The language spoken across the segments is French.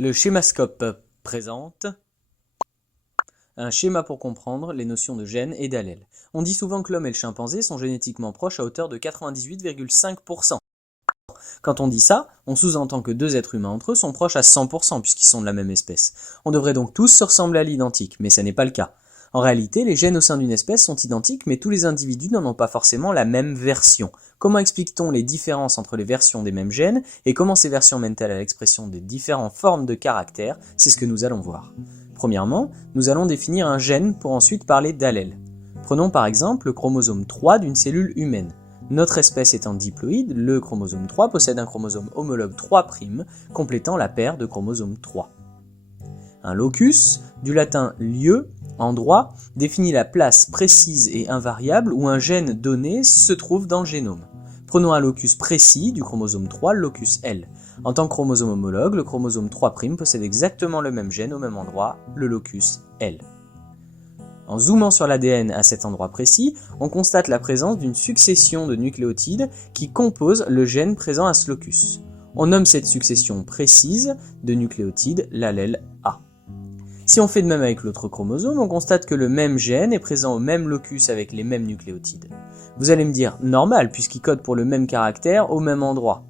Le schémascope présente un schéma pour comprendre les notions de gènes et d'allèles. On dit souvent que l'homme et le chimpanzé sont génétiquement proches à hauteur de 98,5%. Quand on dit ça, on sous-entend que deux êtres humains entre eux sont proches à 100% puisqu'ils sont de la même espèce. On devrait donc tous se ressembler à l'identique, mais ça n'est pas le cas. En réalité, les gènes au sein d'une espèce sont identiques, mais tous les individus n'en ont pas forcément la même version. Comment explique-t-on les différences entre les versions des mêmes gènes, et comment ces versions mènent-elles à l'expression des différentes formes de caractères? C'est ce que nous allons voir. Premièrement, nous allons définir un gène pour ensuite parler d'allèle. Prenons par exemple le chromosome 3 d'une cellule humaine. Notre espèce étant diploïde, le chromosome 3 possède un chromosome homologue 3', complétant la paire de chromosomes 3. Un locus, du latin lieu, endroit, définit la place précise et invariable où un gène donné se trouve dans le génome. Prenons un locus précis du chromosome 3, le locus L. En tant que chromosome homologue, le chromosome 3' possède exactement le même gène au même endroit, le locus L. En zoomant sur l'ADN à cet endroit précis, on constate la présence d'une succession de nucléotides qui composent le gène présent à ce locus. On nomme cette succession précise de nucléotides l'allèle A. Si on fait de même avec l'autre chromosome, on constate que le même gène est présent au même locus avec les mêmes nucléotides. Vous allez me dire, normal, puisqu'il code pour le même caractère au même endroit.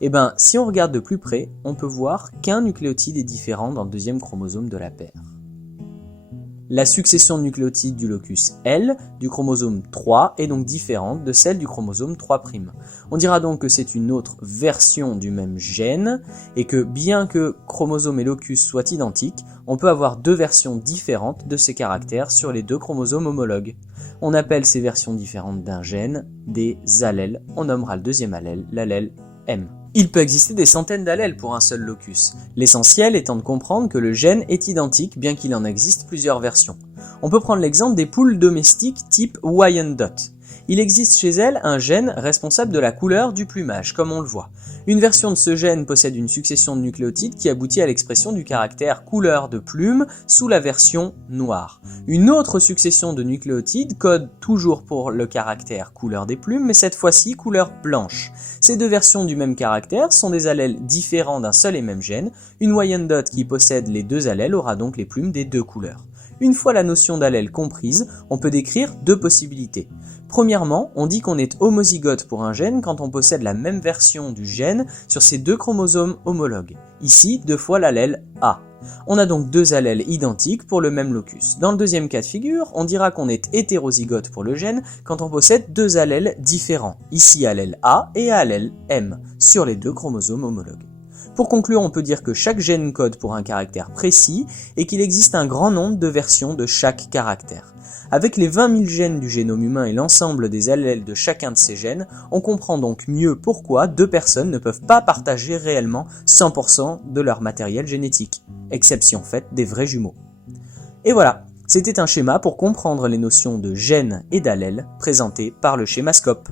Eh bien, si on regarde de plus près, on peut voir qu'un nucléotide est différent dans le deuxième chromosome de la paire. La succession de nucléotides du locus L du chromosome 3 est donc différente de celle du chromosome 3'. On dira donc que c'est une autre version du même gène et que bien que chromosome et locus soient identiques, on peut avoir deux versions différentes de ces caractères sur les deux chromosomes homologues. On appelle ces versions différentes d'un gène des allèles. On nommera le deuxième allèle l'allèle M. Il peut exister des centaines d'allèles pour un seul locus, l'essentiel étant de comprendre que le gène est identique bien qu'il en existe plusieurs versions. On peut prendre l'exemple des poules domestiques type Wyandotte. Il existe chez elles un gène responsable de la couleur du plumage, comme on le voit. Une version de ce gène possède une succession de nucléotides qui aboutit à l'expression du caractère couleur de plume sous la version noire. Une autre succession de nucléotides code toujours pour le caractère couleur des plumes, mais cette fois-ci couleur blanche. Ces deux versions du même caractère sont des allèles différents d'un seul et même gène. Une Wyandotte qui possède les deux allèles aura donc les plumes des deux couleurs. Une fois la notion d'allèle comprise, on peut décrire deux possibilités. Premièrement, on dit qu'on est homozygote pour un gène quand on possède la même version du gène sur ses deux chromosomes homologues. Ici, 2 fois l'allèle A. On a donc deux allèles identiques pour le même locus. Dans le deuxième cas de figure, on dira qu'on est hétérozygote pour le gène quand on possède deux allèles différents. Ici allèle A et allèle M sur les deux chromosomes homologues. Pour conclure, on peut dire que chaque gène code pour un caractère précis et qu'il existe un grand nombre de versions de chaque caractère. Avec les 20 000 gènes du génome humain et l'ensemble des allèles de chacun de ces gènes, on comprend donc mieux pourquoi deux personnes ne peuvent pas partager réellement 100% de leur matériel génétique, exception faite des vrais jumeaux. Et voilà, c'était un schéma pour comprendre les notions de gènes et d'allèles présentés par le schémascope.